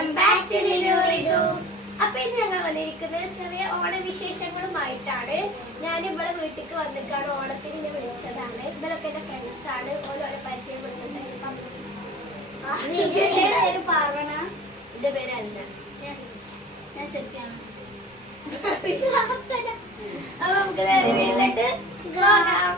Welcome back to ലിനോറിഗോ. അപ്പൊ ഇന്ന് ഞങ്ങൾ വന്നിരിക്കുന്നത് ചെറിയ ഓണവിശേഷങ്ങളുമായിട്ടാണ്. ഞാൻ ഇവിടെ വീട്ടിലേക്ക് വന്നിട്ടാണ്. ഓണത്തിന് എന്നെ വിളിച്ചതാണ്. ഇവരൊക്കെ എന്റെ ഫ്രണ്ട്സ് ആണ്. ഓരോരോ പരിചയപ്പെടുന്നുണ്ട്. പാർവണ, എന്റെ പേര് അല്ല. അപ്പൊ നമുക്ക് നേരെ വീട്ടിലോട്ട് പോകാം.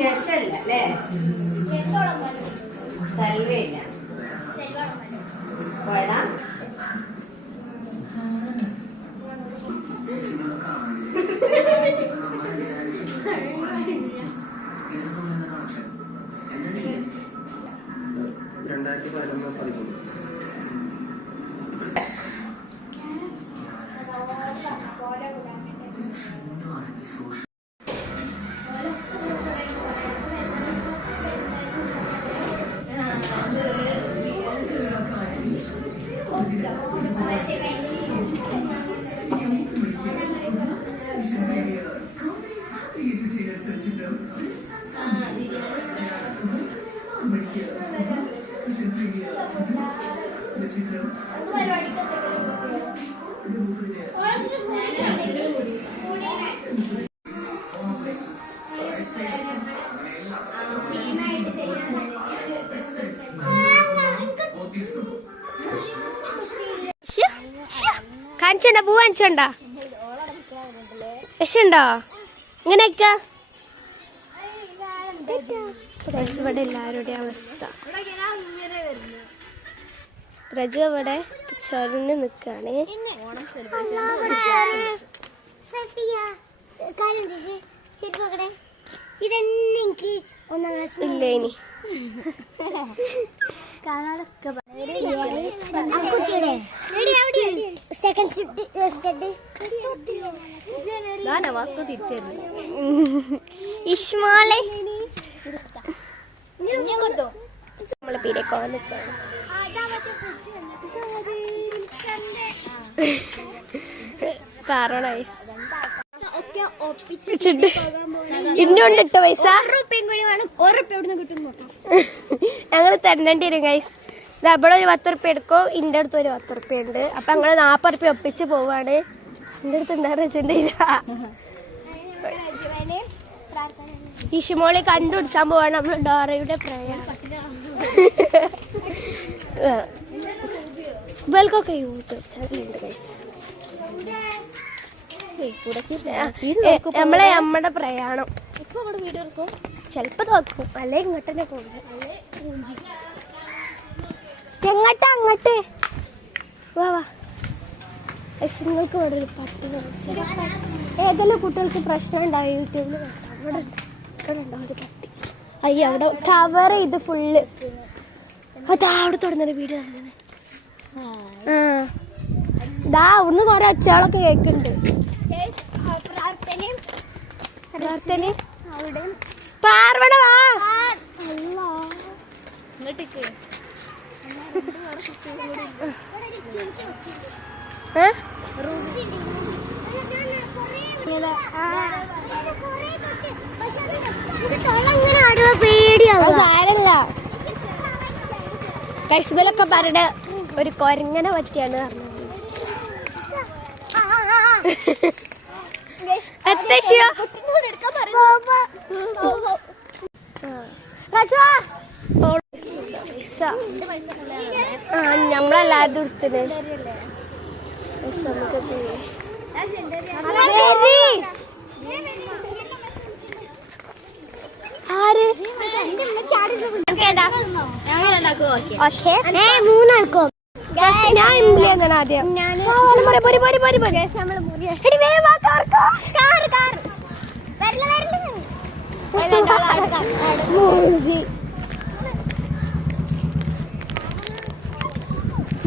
രസല്ലേ സൽവയില്ല പോയതാ കാണിച്ചണ്ട പൂ കാണിച്ചണ്ട വിഷുണ്ടോ ഇങ്ങനെയൊക്കെ ഇവിടെ എല്ലാവരുടെയും അവസ്ഥ. റജു അവിടെ ചൊരഞ്ഞ് നിക്കാണ്. ഇല്ല ഇനി ഇഷ്മാളെ നമ്മളെ പീരക്കോ നിക്കാണ്. ഇന്നുണ്ട് 8 പൈസ ഞങ്ങള് തരേണ്ടി വരും ഗൈസ്. ഇവിടെ ഒരു 10 ഉറുപ്പ്യ എടുക്കോ. ഇന്റെ അടുത്ത് ഒരു 10 ഉറുപ്പ്യ ഉണ്ട്. അപ്പൊ ഞങ്ങള് 40 ഉറുപ്പ്യ ഒപ്പിച്ച് പോവാണ്. എന്റെ അടുത്ത് ഉണ്ടായിരുന്നില്ല. ഇഷുമോളെ കണ്ടുപിടിച്ചാൻ പോവാണ് നമ്മള് ഡോറയുടെ പ്രായം. ഇവൾക്കൊക്കെ യൂട്യൂബ് ചാനലുണ്ട് ഗൈസ്. നമ്മളെ നമ്മുടെ പ്രയാണം ചെലപ്പോ നോക്കും അല്ലെ ഇങ്ങോട്ട് തന്നെ പോകും. എങ്ങട്ടാ അങ്ങോട്ട് വാ വാ. നിങ്ങൾക്ക് ഇവിടെ ഒരു പട്ടി ഏതെല്ലാം കുട്ടികൾക്ക് പ്രശ്നം ഉണ്ടാവും യൂട്യൂബിൽ അവിടെ ഉണ്ടാവും ഒരു പട്ടി. അയ്യ അവിടെ കവർ ചെയ്ത് ഫുള്ള് അതാ അവിടെ തുടങ്ങുന്ന വീഡിയോ തുടങ്ങുന്നത്. ദാ അവിടുന്ന് കൊറേ ഒച്ചകളൊക്കെ കേൾക്കുന്നുണ്ട്. പാർവണ വാ ഇങ്ങോട്ടേക്ക്. സാരല്ല കൈസ്ബലൊക്കെ പറഞ്ഞ ഒരു കൊരങ്ങനെ പറ്റിയാണ് പറഞ്ഞത്. നമ്മളല്ലാതെ എടുത്തത് ആര് മൂന്നാൾക്കോ ഞാൻ ഇംപ്ലിയാണ് ആദ്യം.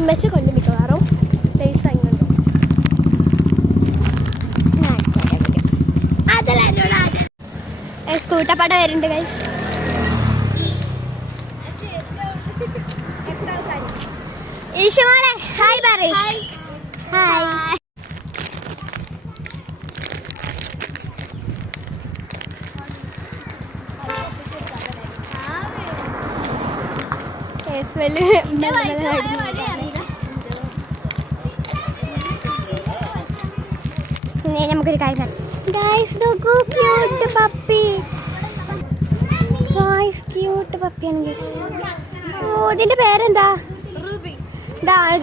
മെച്ച കൊണ്ട് മിക്കവാറും സ്കൂട്ടപ്പാട വരുന്നുണ്ട് ഗൈസ്. ഈശോളെ ഹായ് പറയ്. ഹായ്. നമുക്കൊരു കാര്യം ഗൈസ് നോക്കൂ, ക്യൂട്ട് പപ്പി. ഗൈസ് ക്യൂട്ട് പപ്പിയാണ്. ഓ ഇതിന്റെ പേരെന്താ?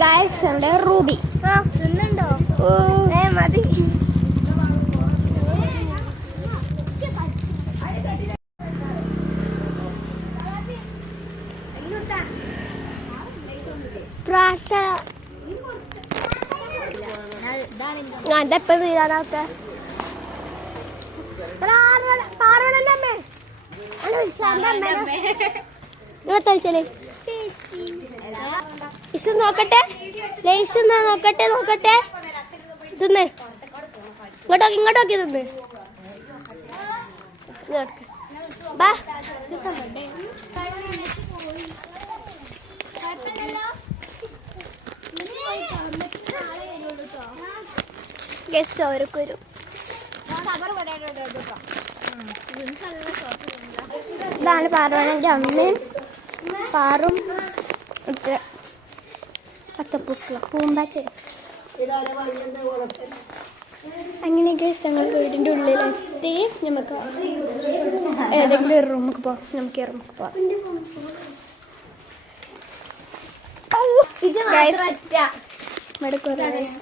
ഗൈസ് നമ്മുടെ റൂബി. ഓ മതി. പ്രാർത്ഥന എപ്പോ തീരാനാവട്ടെ. ഇസ് നോക്കട്ടെ, ലൈസ് നോക്കട്ടെ നോക്കട്ടെ. തിന്ന് ഇങ്ങോട്ടോക്കി തിന്ന്. ബാ ചോരക്കൊരു ഇതാണ് പാറുവാണെങ്കിൽ അമ്മയും പാറും പത്തപ്പൂക്കള പൂമ്പാച്ച. അങ്ങനെയൊക്കെ ഞങ്ങൾ വീടിൻ്റെ ഉള്ളിലെത്തി. നമുക്ക് ഏതെങ്കിലും ഒരു റൂമൊക്കെ പോവാം. നമുക്ക് ഈ റൂമൊക്കെ പോവാം.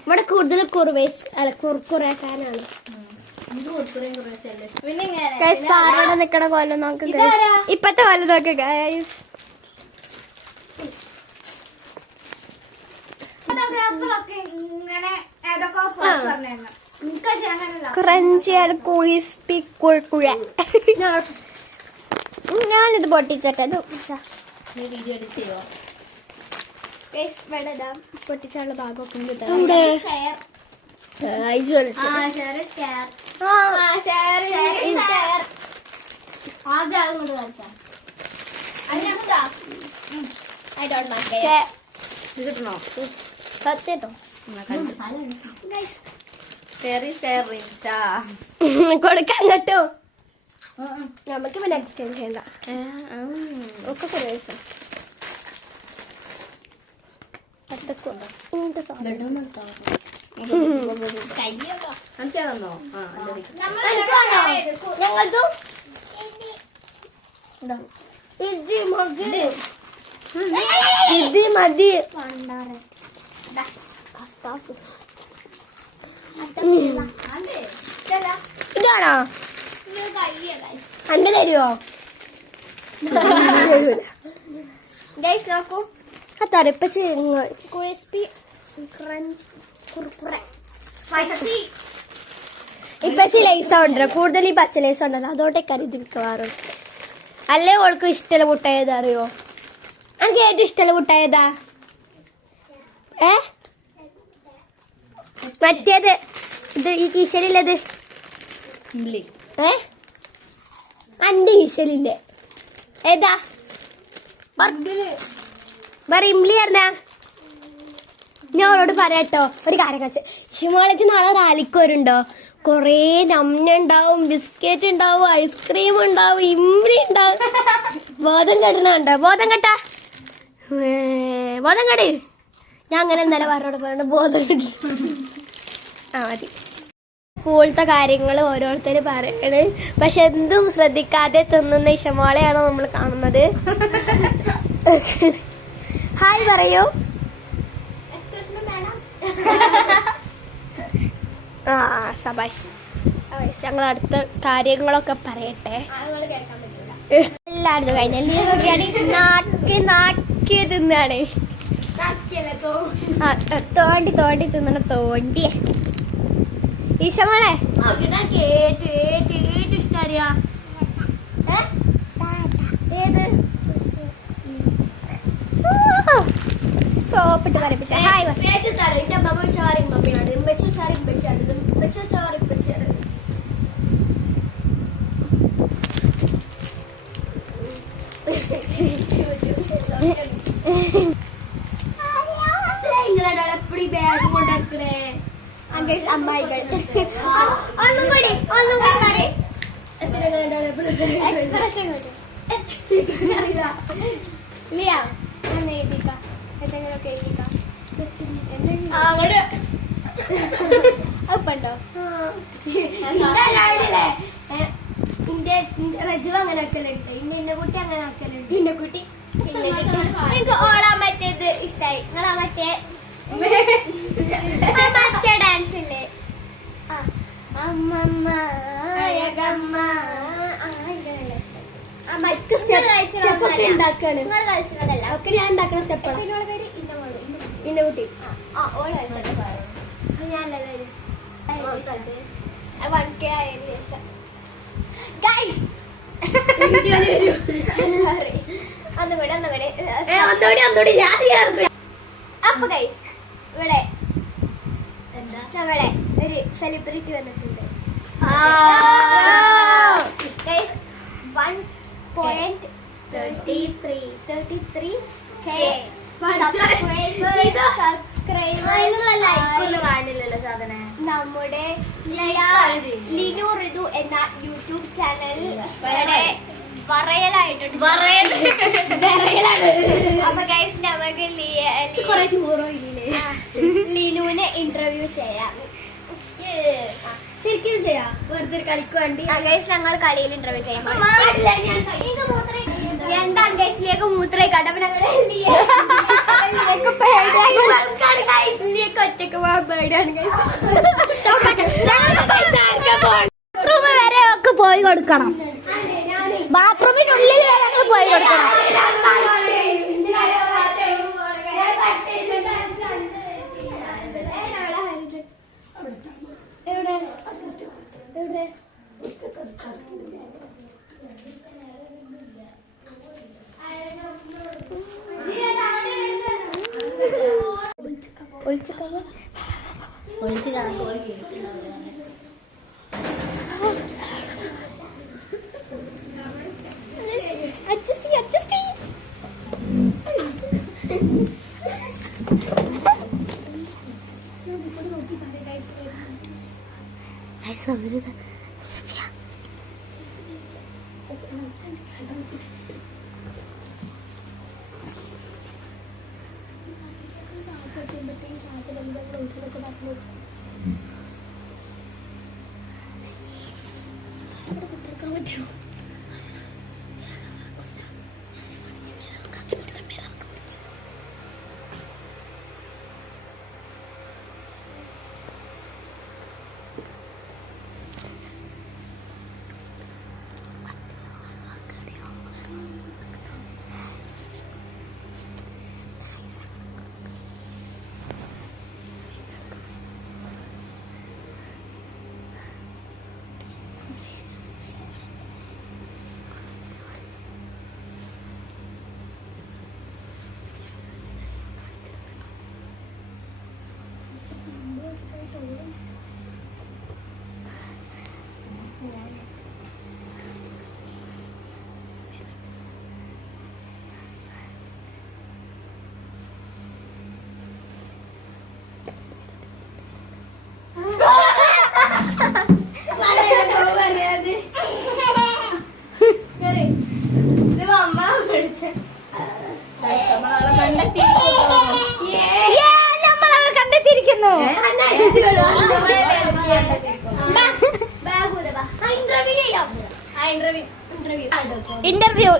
ഇവിടെ കൂടുതൽ കുറുവേസ് അല്ല കുറുക്കുറക്കാനാണ്. പാറയുടെ നിക്കണ കൊല്ലം നോക്ക്. ഇപ്പത്തെ കൊല്ലം നോക്ക് ഗൈസ്. ക്രഞ്ചിയാണ് ക്രിസ്പി കുഴക്കുഴ. ഞാനിത് പൊട്ടിച്ചട്ടെ. പൊട്ടിച്ചുള്ള ഭാഗമൊക്കെ കൊടുക്കാൻ കേട്ടോ. നമുക്ക് പിന്നെ എക്സ്ചേഞ്ച് ചെയ്യണ്ട ഒക്കെ കുറേ ദിവസം. ഇത് മതി. വേണോ? അന്റെ തരുവോ? നോക്കൂ അതാണ് ഇപ്പൊ ക്രിസ്പി ക്രഞ്ച് കുർക്കുറെ ഇപ്പച്ചി ലൈസ ഉണ്ടല്ലോ, കൂടുതൽ ഈ പച്ച ലൈസ ഉണ്ടല്ലോ, അതോട്ടേക്കാണ് ഇത് മിക്കവാറും. അല്ലേ ഓൾക്ക് ഇഷ്ടമുള്ള മുട്ട ഏതാ അറിയോ? എനിക്ക് ഏറ്റവും ഇഷ്ടമുള്ള മുട്ട ഏതാ? മറ്റേത് ഇത് ഈ കീശലില്ലത് അന്റെ കീശലില്ലേ ഏതാ? ഇംലി പറഞ്ഞ ഞാൻ അവളോട് പറയാട്ടോ ഒരു കാര്യം കഴിച്ച ഷിമോളജ് നാളെ റാലിക്ക് വരുന്നുണ്ടോ? കൊറേ നമ്നുണ്ടാവും, ബിസ്ക്കറ്റ് ഉണ്ടാവും, ഐസ്ക്രീം ഉണ്ടാവും, ഇംലി ഉണ്ടാവും. ബോധം കെട്ടണുണ്ടോ? ബോധം കെട്ട ബോധം കെട്. ഞാൻ അങ്ങനെ എന്തായാലും പറഞ്ഞോട് പറയണ്ട ബോധം കെട്ടി. ആ മതി. സ്കൂളത്തെ കാര്യങ്ങൾ ഓരോരുത്തർ പറയണ്, പക്ഷെ എന്തും ശ്രദ്ധിക്കാതെ തിന്നുന്ന ഇഷമോളെയാണോ നമ്മൾ കാണുന്നത്? ഹായ് പറയൂ. ആ സബാഷ്. ഞങ്ങൾ അടുത്ത കാര്യങ്ങളൊക്കെ പറയട്ടെ. എല്ലായിടത്തും കഴിഞ്ഞ നാക്കി തിന്നാണ്. തോണ്ടി തോണ്ടി തിന്നണ തോണ്ടി. ഈശമോളെ ഏറ്റവും ഇഷ്ടറിയാ ഏത്? സോപ്പിട്ട് പറയിപ്പിച്ച ഹായ് എന്റെ അമ്മ ചോറി മമ്മിയാണ്, ഇമ്പച്ച ചോറി ഇമ്പച്ചയാണ്, ഇമ്പച്ച ചോറി ഇമ്പച്ചയാണ്. എപ്പടി ബാഗ് കൊണ്ടിരിക്കണേ അമ്മായികൾ. ഒന്നും കൂടി പറയും. ലിയ എഴുതിക്കാം, എന്തെങ്കിലുമൊക്കെ എഴുതിക്കാം. അപ്പുണ്ടോ? റജു അങ്ങനെ ആക്കലുണ്ട്, ഇന്ന കുട്ടി അങ്ങനെ ആക്കലുണ്ട്. ഇന്ന കുട്ടി എനിക്ക് ഓളാ മറ്റേത് ഇഷ്ടായി. നിങ്ങളാ മറ്റേ ഡാൻസ് ഇല്ലേ? അമ്മമ്മ ഉണ്ടാക്കാണ്. നിങ്ങൾ കളിച്ചതല്ല, ഒക്കെ ഞാൻ ഉണ്ടാക്കുന്ന സ്റ്റെപ്പാണ്. ഇന്ന കുട്ടി ഞാനല്ലേ 1K ആയതിനു ശേഷം ഒന്നുകൂടി അപ്പൊ ഗൈസ് ഇവിടെ നമ്മളെ ഒരു സെലിബ്രിറ്റി വന്നിട്ടുണ്ട്. 1.33K നമ്മുടെ ലിനു ഋതു എന്ന യൂട്യൂബ് ചാനൽ പറയലായിട്ടുണ്ട്. അപ്പൊ ഗൈസ് നമുക്ക് ലിനുവിനെ ഇന്റർവ്യൂ ചെയ്യാം. ശരിക്കും ചെയ്യാം, വെറുതെ കളിക്ക് വേണ്ടി. ഗൈസ് ഞങ്ങൾ കളിയിൽ ഇന്റർവ്യൂ ചെയ്യാം. എന്താണ് ഗൈസിലേക്ക് മൂത്രേ കണ്ടപ്പോ ഞങ്ങളുടെ ഒറ്റക്ക് പോകാൻ പേടിയാണ്. ബാത്റൂം വരെ ഒക്കെ പോയി കൊടുക്കണം, ബാത്റൂമിനുള്ളിൽ വരെ ഞങ്ങൾ പോയി കൊടുക്കണം.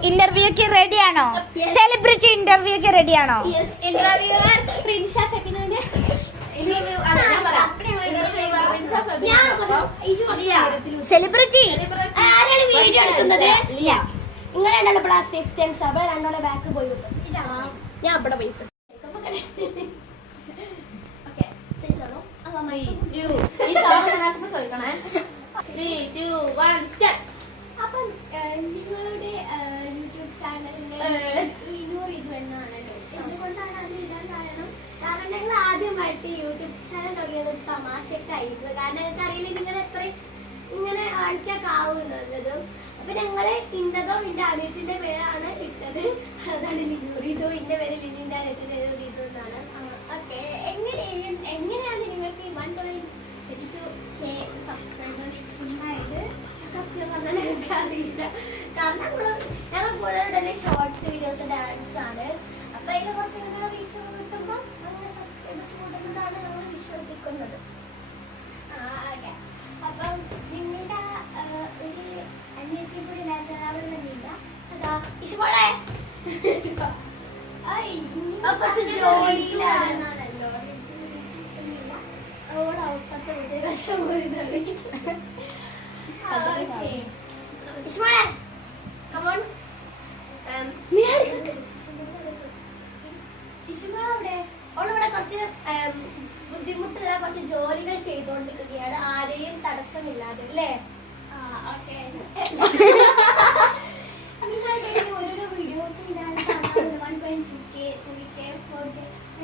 ഇന്റർവ്യൂക്ക് റെഡിയാണോ? സെലിബ്രിറ്റി ഇന്റർവ്യൂക്ക് റെഡിയാണോ? ഇന്റർവ്യൂവർ പ്രിൻഷ ഫെബിനോന്റെ സെലിബ്രിറ്റി ആരാണ് വീഡിയോ എടുക്കുന്നത്? നിങ്ങളെ പ്ലാസ്റ്റിക് അവിടെ രണ്ടോടെ ബാക്ക് പോയി കിട്ടും. ഞാൻ അവിടെ പോയി കിട്ടും. അപ്പം നിങ്ങളുടെ യൂട്യൂബ് ചാനലിന്റെ 200 ഇത് എന്നാണല്ലോ. എന്തുകൊണ്ടാണ് അത് ഇടാൻ കാരണം? കാരണം ഞങ്ങൾ ആദ്യമായിട്ട് യൂട്യൂബ് ചാനൽ തുടങ്ങിയത് ഒരു തമാശക്കായിരുന്നു. കാരണം എനിക്കറിയില്ല നിങ്ങൾ എത്ര ഇങ്ങനെ കാണിക്കാവുന്നതും. അപ്പൊ ഞങ്ങള് ഇന്നതോ എന്റെ അനിയത്തിന്റെ പേരാണ് ഇട്ടത്. അതാണ് ലിനൂറിതോ. എന്റെ പേര് ലിനിന്റെ അനിയത്തിന്റെ ലിനൂറിതോ എന്നാണ്. ഓക്കെ, എങ്ങനെയാണ് നിങ്ങൾക്ക് 122K സബ്സ്ക്രൈബേഴ്സ് ഉണ്ടായത്? സത്യം പറഞ്ഞാൽ എനിക്ക് അറിയില്ല. കാരണം ഞങ്ങൾ കൂടുതൽ ഷോർട്സ് വീഡിയോസ് ഡാൻസ് ആണ്. അപ്പൊ അതിനെ കുറച്ച് ഇങ്ങനെ റീച്ച് കിട്ടുമ്പോൾ അങ്ങനെ സബ്സ്ക്രൈബേഴ്സ് കൂടുന്നതാണ് നമ്മൾ വിശ്വസിക്കുന്നത്. അപ്പം നിങ്ങളുടെ ഒരു അനിയത്തി കൂടി അവരുടെ നീണ്ട അതാ ഇഷ്ടപോലെ കുറച്ച് ജോലിയിലാണെന്നാണല്ലോ. ഓടെ ഔട്ടത്തെ വിദ്യാഭ്യാസം പോയതാണ്. ഇഷ്ടപോലെ കമോൺ ഇഷ്ടപോലെ ഓളിവിടെ കുറച്ച് ബുദ്ധിമുട്ടുള്ള കുറച്ച് ജോലികൾ ചെയ്തുകൊണ്ടിരിക്കുകയാണ്, ആരെയും തടസ്സമില്ലാതെ അല്ലേ? ഓരോരോ വീഡിയോസ് ഇടാൻ 120K 3K 4K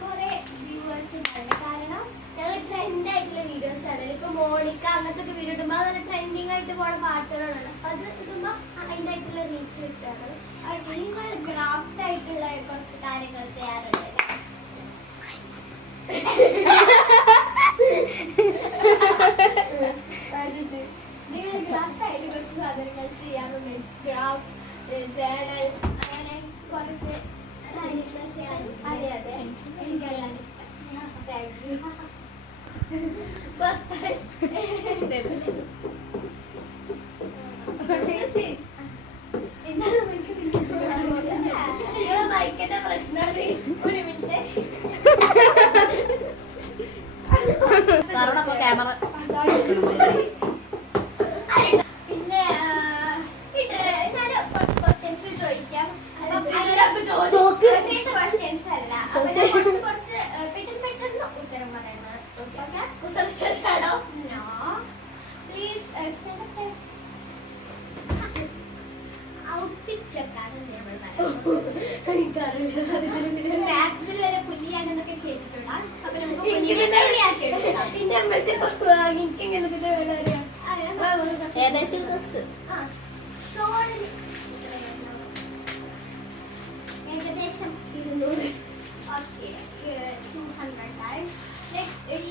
കുറെ വ്യൂവേഴ്സ് ഉണ്ടാണ്. കാരണം ഞങ്ങൾ ട്രെൻഡ് ആയിട്ടുള്ള വീഡിയോസ് ആണ്. ഇപ്പൊ മോണിക്ക അങ്ങനത്തെ ഒക്കെ വീഡിയോ ഇടുമ്പോൾ നല്ല ട്രെൻഡിങ് ആയിട്ട് പോണ പാട്ടുകളാണല്ലോ. അപ്പൊ അത് ഇടുമ്പോ അതിൻ്റെ ആയിട്ടുള്ള റീച്ച് കിട്ടാറ്. നിങ്ങൾ ഗ്രാഫ്റ്റ് ആയിട്ടുള്ള കുറച്ച് കാര്യങ്ങൾ ചെയ്യാറുണ്ട്. നിങ്ങൾ ഗ്രാഫ്റ്റ് ആയിട്ട് കുറച്ച് സാധനങ്ങൾ ചെയ്യാറുണ്ട്. ഗ്രാഫ് ജേണൽ അങ്ങനെ കുറച്ച് കാര്യങ്ങൾ ചെയ്യാറുണ്ട്. അതെ അതെ, എനിക്കെല്ലാം ഇഷ്ടം. Thank you. ബൈക്കിന്റെ പ്രശ്നമാണ്. ഒരു മിനിറ്റ്. പിന്നെ ഞാൻ ക്വസ്റ്റ്യൻസ് ചോദിക്കാം. ക്വസ്റ്റ്യൻസ് അല്ല, കുറച്ച് പെട്ടെന്ന് ഉത്തരം പറയണം. പ്ലീസ് ഔട്ട്ഫിറ്റ് ചെക്കാണ് മാക്സിൽ വരെ പുല്ലിയാണെന്നൊക്കെ കേട്ടിട്ടുള്ള. അപ്പൊ നമുക്ക് ഏകദേശം 200. ഓക്കെ, 200. ഈ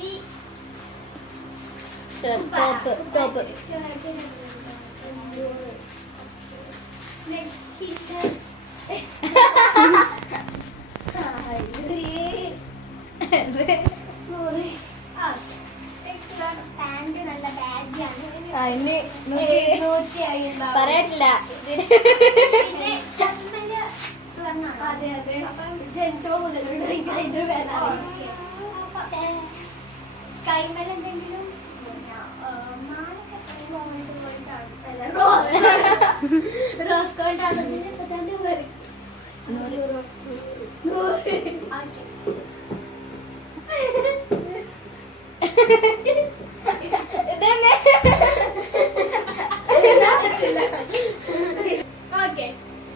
ടോപ്പ് പാന്റ് നല്ല ബാഗിയാണ്. പറയട്ടില്ല. പിന്നെ അതെ അതെ, ജനിച്ചോ മുതലുണ്ട് അതിന്റെ വില. കൈമൽ എന്തെങ്കിലും റോസ് ഗോൾഡ് ആണ്. ഓക്കെ,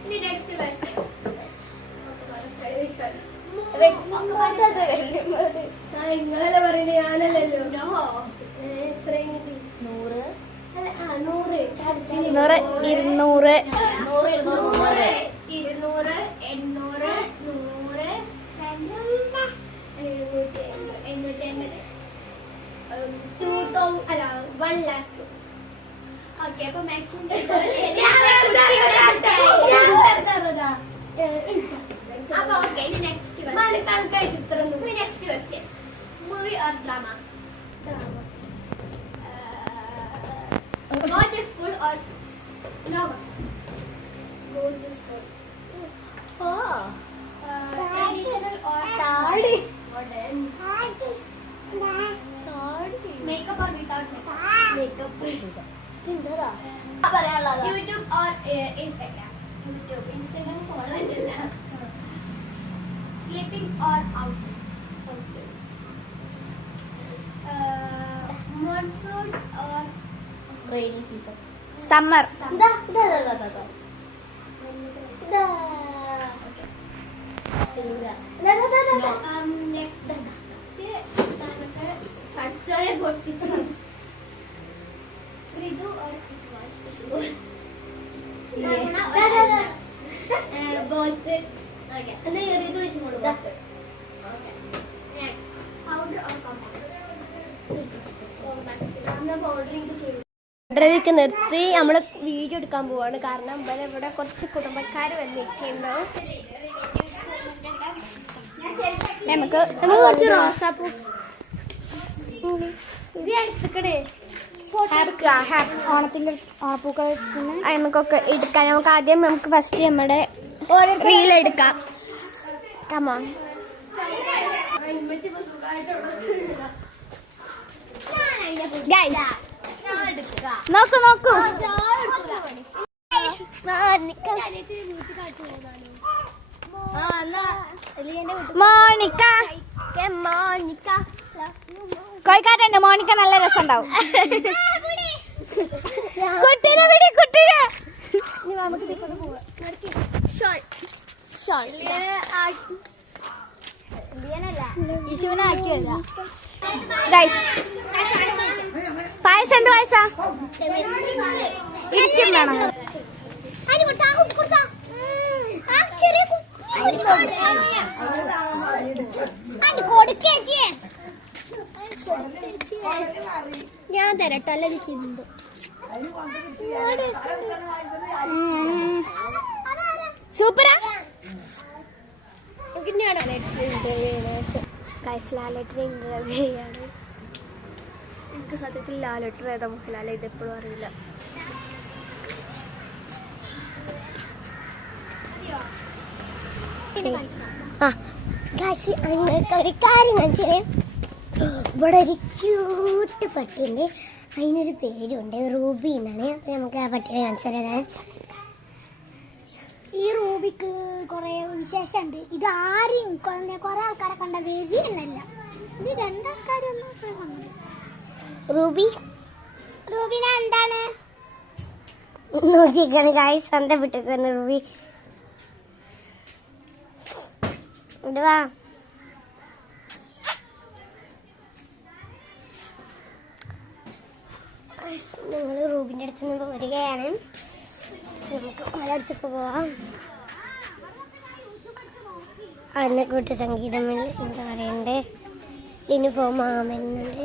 ഇനി നെക്സ്റ്റ് ക്വസ്റ്റ്യൻ. നിങ്ങളല്ലേ പറയണേ, ഞാനല്ലല്ലോ. എത്രയും 100 അല്ല 100 200 200 200 800 100 അല്ല 1 lakh. ഓക്കെ, അപ്പൊ മാക്സിമം അപ്പൊ ഓക്കെ, ഇനി നെക്സ്റ്റ് കണക്കായിട്ട് ഇത്ര. Next question, movie or drama? YouTube or Instagram. YouTube Instagram follow ചെയ്തില്ല. Sleeping or out. Monsoon or rainy season. Summer. പഠിച്ചോരെ പൊട്ടിച്ചു. Ritu or bolt. Ritu powder or powdering ചെയ്തു. ഇന്റർവ്യൂക്ക് നിർത്തി നമ്മള് വീഡിയോ എടുക്കാൻ പോവാണ്. കാരണം ഇവിടെ കുറച്ച് കുടുംബക്കാർ വന്നിരിക്കുന്നു. നമുക്ക് കുറച്ച് റോസാപ്പൂ എടുക്കണേ. ഓണത്തിന്റെ പൂക്കൾ നമുക്കൊക്കെ എടുക്കാം. നമുക്ക് ആദ്യം ഫസ്റ്റ് നമ്മുടെ റീൽ എടുക്കാം. കമോൺ ഗൈസ്, നോക്കൂ. മോണിക്ക കോഴിക്കാട്ടുണ്ട്. മോണിക്ക നല്ല രസമുണ്ടാവും. കുട്ടീനെ വിടി, കുട്ടീനെ. ഗൈസ്, പായസം എന്ത് പായസാ? ഇരിക്കും വേണം. ഞാൻ തരട്ടോ, അല്ല ഇരിക്കുന്നുണ്ട്. സൂപ്പറാ. ഇങ്ങനെയാണോ ലാലേട്ടർ ഇന്റർവ്യൂ ചെയ്യാണ്. എനിക്ക് സത്യത്തിൽ ലാലേട്ടർ ഏതാ മോഹൻലാൽ ഇതെപ്പോഴും അറിയില്ല. ഒരു കാര്യം കാണിച്ചേ. ഇവിടെ ഒരു ക്യൂട്ട് പട്ടിയുണ്ട്. അതിനൊരു പേരുണ്ട്, റൂബി എന്നാണ്. അപ്പൊ നമുക്ക് ആ പട്ടിയെ കാണിച്ചു തരാം. ഈ റൂബിക്ക് കുറെ വിശേഷമുണ്ട്. ഇത് ആരെയും കുറെ ആൾക്കാരെ കണ്ട വേദിയല്ല. ഇത് രണ്ടാൾക്കാരൊന്നും റൂബിനെ എന്താണ് നോക്കിക്കാണ് ഗായ്സ്. സന്തപ്പെട്ടു റൂബി. ഇടുവാ. ഞങ്ങൾ റൂബിൻ്റെ അടുത്ത് നിന്ന് വരികയാണ്. നമുക്ക് പലയിടത്തൊക്കെ പോവാം. അന്ന് കൂട്ട് സംഗീതം എന്താ പറയണ്ടേ, യൂണിഫോം ആമെന്നുണ്ട്.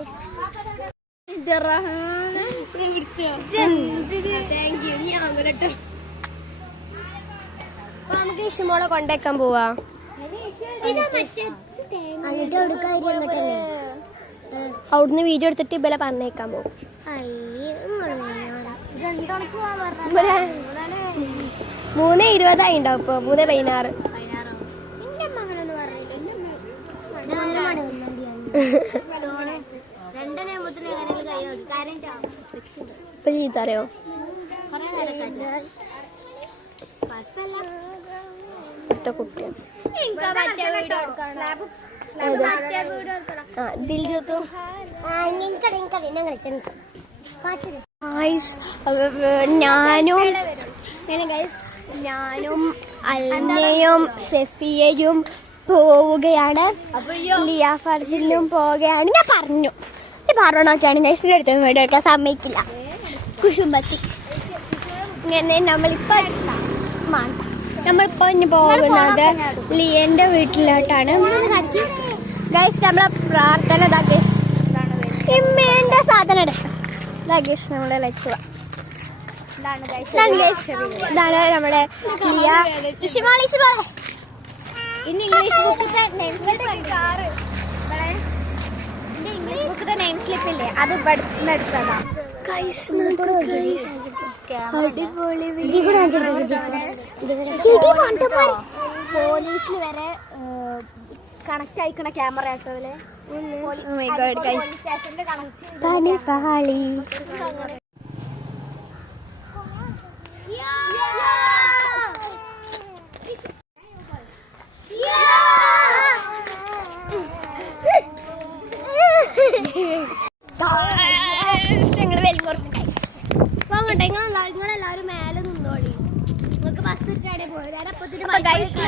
നമുക്ക് ഇഷ്ടമോളെ കൊണ്ടേക്കാൻ പോവാ. അവിടുന്ന് വീഡിയോ എടുത്തിട്ട് ഇവലെ പറഞ്ഞേക്കാൻ പോകും. 3:20 ഉണ്ടാവും. ഇപ്പൊ 3:16. ഇപ്പൊ ചീത്തറിയോ? കുട്ടിയാണ് ദിൽജോത്തും ഞാനും അൽനയും സെഫിയയും പോവുകയാണ്. ലിയ ഫർദിലും പോവുകയാണ്. ഞാൻ പറഞ്ഞോക്കെയാണ് നെക്സ്റ്റിലെടുത്ത് വീഡിയോ എടുക്കാൻ സമ്മതിക്കില്ല. കുശുമ്പത്തി. ഇങ്ങനെ നമ്മളിപ്പോ ഇനി പോകുന്നത് ലിയന്റെ വീട്ടിലോട്ടാണ്. ഗൈസ്, നമ്മളെ പ്രാർത്ഥന ഇമ്മേന്റെ സാധനം നമ്മളെ ലക്ഷ്യ. ഇതാണ് നമ്മുടെ ലിയ. ഇന്ന് ഇംഗ്ലീഷ് ബുക്കിന്റെ നെയിം സ്ലിപ്പ് നെയിം സ്ലിപ്പ് ഇല്ലേ, അത് ഇവിടുന്ന് എടുത്തതാ. പോലീസിൽ വരെ കണക്ട് ആയിക്കണ ക്യാമറ ആട്ടോ. my God, guys. പോലീസ് സ്റ്റേഷന്റെ കണക്ട് പണിപാളി. നിങ്ങളെല്ലാവരും മേലെ നിന്നോളി. നിങ്ങൾക്ക് ബസ് ഇട്ടാടെ പോയത്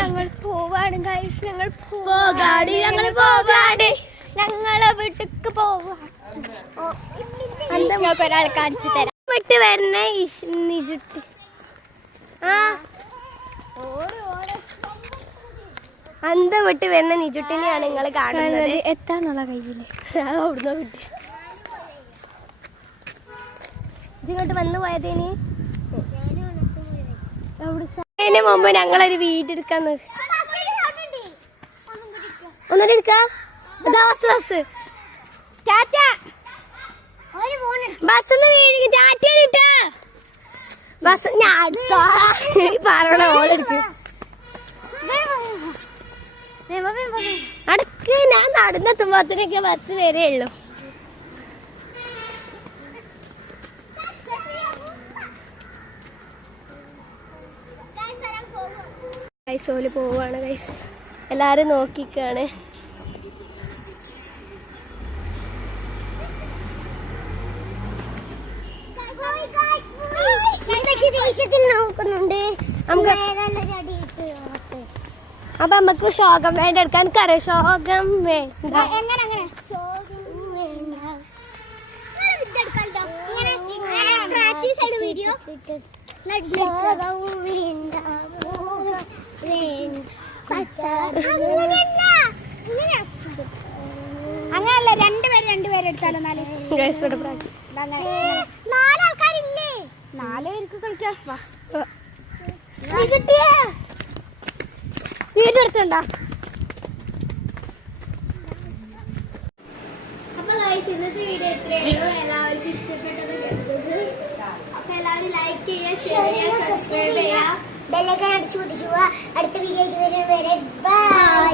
ഞങ്ങൾ പോവാണ് ഗൈസ്. ഞങ്ങൾ പോകാടി, ഞങ്ങൾ പോകാടി. ഞങ്ങളെ വീട്ടിക്ക് പോവാണ്. നിങ്ങൾക്ക് ഒരാൾ കാണിച്ചു തരാം. വിട്ട് വരുന്ന നിജുട്ടി. ആ അന്തം വിട്ട് വരുന്ന നിജുട്ടിനെയാണ് നിങ്ങൾ കാണുന്നത്. എത്താന്നുള്ള കയ്യില് അവിടുന്ന് കിട്ടി. ഇങ്ങോട്ട് വന്നു പോയതിന് അതിന് മുമ്പ് ഞങ്ങളൊരു വീട് എടുക്കാൻ ഒന്നുകൂടി എടുക്കാ. ബസ് ബസ് ബസ് ഒന്ന് വീഴ്. ടാറ്റ കിട്ടാ ബസ്. ഞാൻ പറയണ ഓളെടുക്ക് അടുക്ക്. ഞാൻ നടന്നെത്തുമ്പോഴത്തേനൊക്കെ ബസ് വരെയുള്ളൂ. ഗൈസോല് പോവാണ് ഗൈസ്. എല്ലാരും നോക്കിക്കാണ്. നോക്കുന്നുണ്ട്. അപ്പൊ നമുക്ക് ശോകം വേണ്ട എടുക്കാൻ. എനിക്കറിയാം ശോകം വേണ്ട. അങ്ങനല്ല, രണ്ടുപേരെ എടുത്താലോ. നാലാൾക്കാരില്ലേ? 4 പേർക്ക് കളിക്കാം. വീടെടുത്തുണ്ടോ? അപ്പൊ ഇന്നത്തെ വീഡിയോ എത്രയുള്ളൂ. എല്ലാവർക്കും ഇഷ്ടപ്പെട്ടത് കരുതുന്നു. അപ്പൊ എല്ലാവരും ലൈക്ക് ചെയ്യുക, ഷെയർ ചെയ്യുക, സബ്സ്ക്രൈബ് ചെയ്യുക, ബെല്ലൈക്കൺ അടിച്ചു പൊട്ടിക്കുക. അടുത്ത വീഡിയോ ഇതുവരെ ബൈ.